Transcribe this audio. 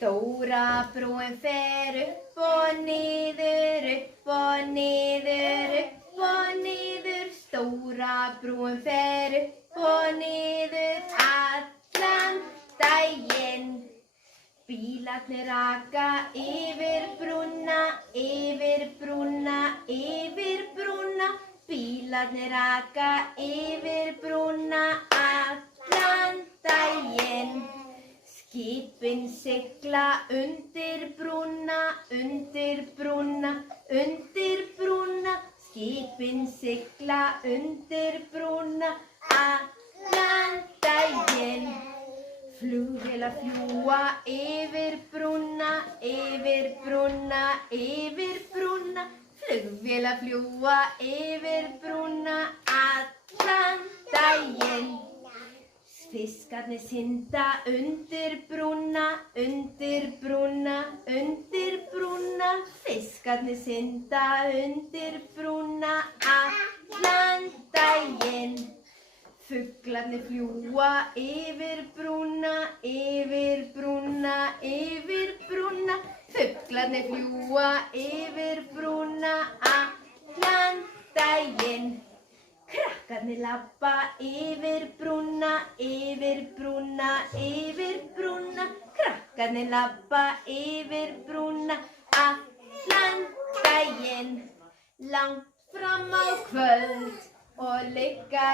Stóra brúin fer upp og niður, upp og niður, upp og niður. Stóra brúin fer upp og niður allan daginn. Bílarnir aka yfir brúna, yfir brúna, yfir brúna. Bílarnir aka yfir brúna allan daginn. Skipin sigla undir brúna, undir brúna, undir brúna. Skipin sigla undir brúna allan daginn. Flugvélar fljúga yfir brúna, yfir brúna, yfir brúna. Flugvélar fljúga yfir brúna allan daginn. Fiskarnir synda undir brúna, undir brúna, undir brúna. Fiskarnir synda undir brúna allan daginn. Fuglarnir fljúga yfir brúna, yfir brúna, yfir brúna. Fuglarnir fljúga yfir brúna allan daginn. Krakkarnir labba yfir brúna, yfir brúna, yfir brúna. Krakkarnir labba yfir brúna allan daginn. Langt fram á kvöld og ligga